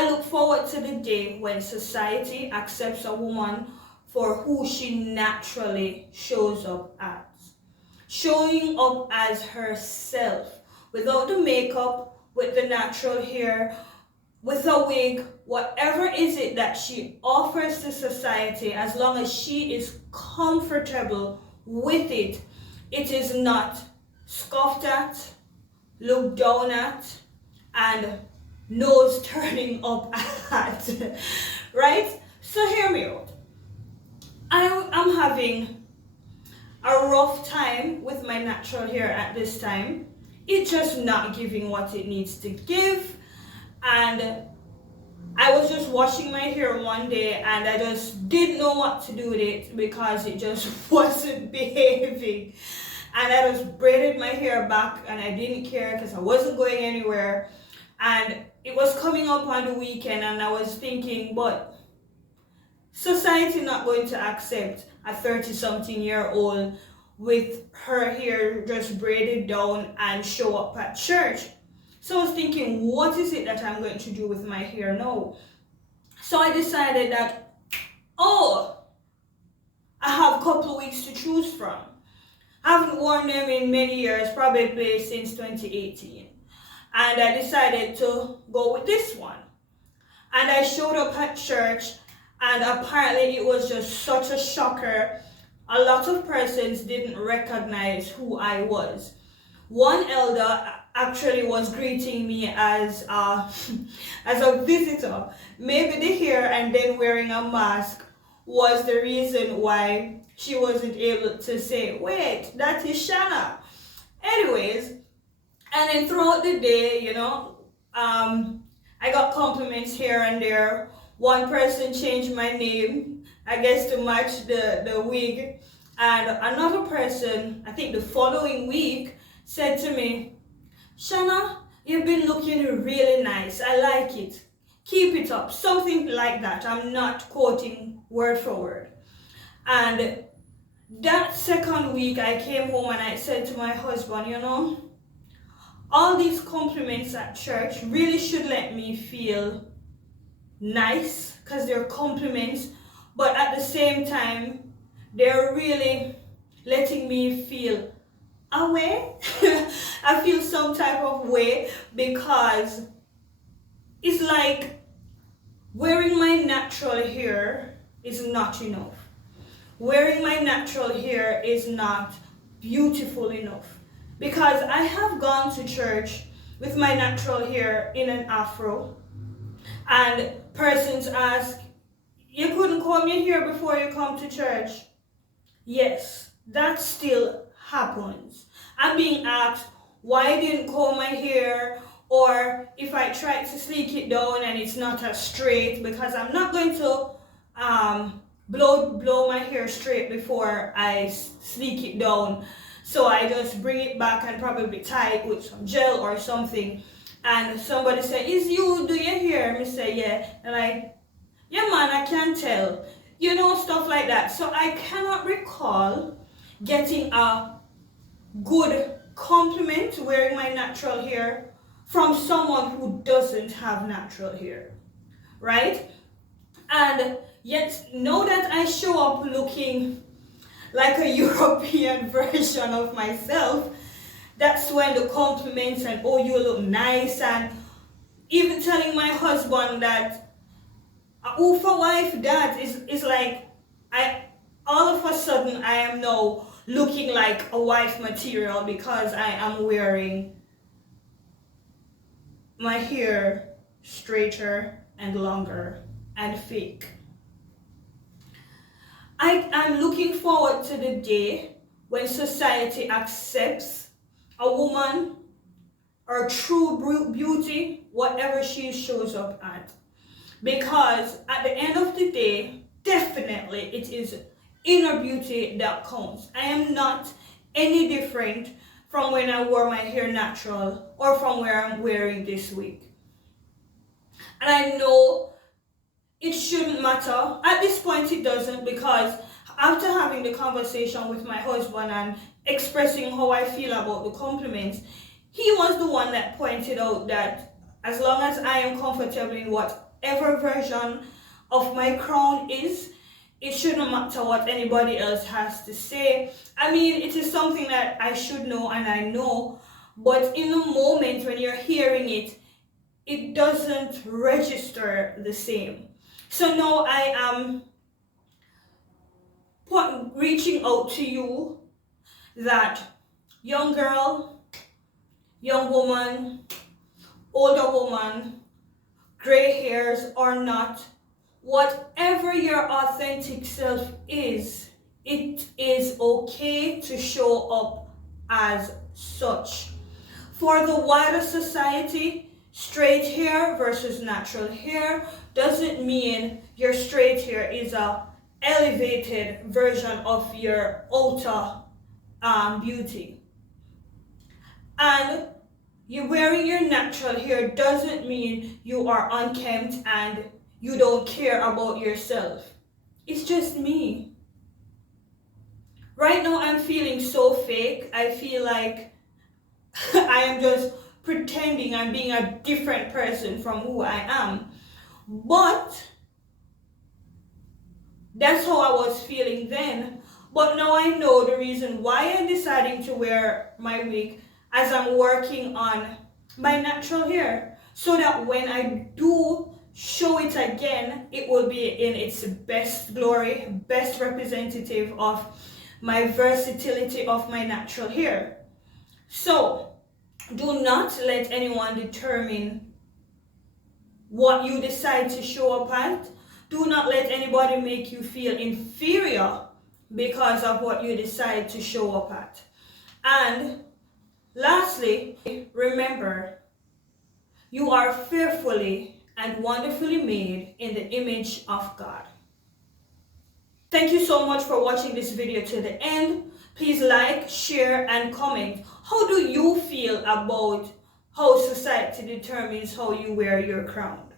I look forward to the day when society accepts a woman for who she naturally shows up as. Showing up as herself, without the makeup, with the natural hair, with a wig, whatever is it that she offers to society, as long as she is comfortable with it, it is not scoffed at, looked down at, and nose turning up at, right? So hear me out. I'm having a rough time with my natural hair at this time. It's just not giving what it needs to give. And I was just washing my hair one day and I just didn't know what to do with it because it just wasn't behaving. And I just braided my hair back and I didn't care because I wasn't going anywhere. And it was coming up on the weekend and I was thinking, but society not going to accept a 30-something-year-old with her hair just braided down and show up at church. So I was thinking, what is it that I'm going to do with my hair now? So I decided that, I have a couple of weeks to choose from. I haven't worn them in many years, probably since 2018. And I decided to go with this one. And I showed up at church and apparently it was just such a shocker. A lot of persons didn't recognize who I was. One elder actually was greeting me as a visitor. Maybe the hair and then wearing a mask was the reason why she wasn't able to say, wait, that is Shanna. Anyways, and then throughout the day, I got compliments here and there. One person changed my name, I guess to match the wig. And another person, I think the following week, said to me, Shanna, you've been looking really nice. I like it. Keep it up. Something like that. I'm not quoting word for word. And that second week, I came home and I said to my husband, all these compliments at church really should let me feel nice because they're compliments, but at the same time, they're really letting me feel a way. I feel some type of way because it's like wearing my natural hair is not enough. Wearing my natural hair is not beautiful enough. Because I have gone to church with my natural hair in an afro and persons ask, you couldn't comb your hair before you come to church? Yes, that still happens. I'm being asked why I didn't comb my hair, or if I tried to sleek it down and it's not as straight, because I'm not going to blow my hair straight before I sleek it down. So I just bring it back and probably tie it with some gel or something. And somebody said, is you do your hair? Me say, yeah. And yeah man, I can tell. Stuff like that. So I cannot recall getting a good compliment wearing my natural hair from someone who doesn't have natural hair. Right? And yet, now that I show up looking like a European version of myself, that's when the compliments and, oh, you look nice, and even telling my husband that for wife that is like all of a sudden I am now looking like a wife material because I am wearing my hair straighter and longer and fake. I'm looking forward to the day when society accepts a woman, her true beauty, whatever she shows up at. Because at the end of the day, definitely it is inner beauty that counts. I am not any different from when I wore my hair natural or from where I'm wearing this week. And I know it shouldn't matter. At this point it doesn't, because after having the conversation with my husband and expressing how I feel about the compliments, he was the one that pointed out that as long as I am comfortable in what whatever version of my crown is. It shouldn't matter what anybody else has to say. I mean, it is something that I should know and I know, but in the moment when you're hearing it, it doesn't register the same. So now I am reaching out to you that young girl, young woman, older woman, gray hairs or not, whatever your authentic self is, it is okay to show up as such. For the wider society, straight hair versus natural hair doesn't mean your straight hair is a elevated version of your outer beauty. And you wearing your natural hair doesn't mean you are unkempt and you don't care about yourself. It's just me. Right now I'm feeling so fake. I feel like I am just pretending I'm being a different person from who I am. But that's how I was feeling then. But now I know the reason why I'm deciding to wear my wig as I'm working on my natural hair. So that when I do show it again, it will be in its best glory, best representative of my versatility of my natural hair. So do not let anyone determine what you decide to show up at. Do not let anybody make you feel inferior because of what you decide to show up at. And lastly, remember, you are fearfully and wonderfully made in the image of God. Thank you so much for watching this video to the end. Please like, share, and comment. How do you feel about how society determines how you wear your crown?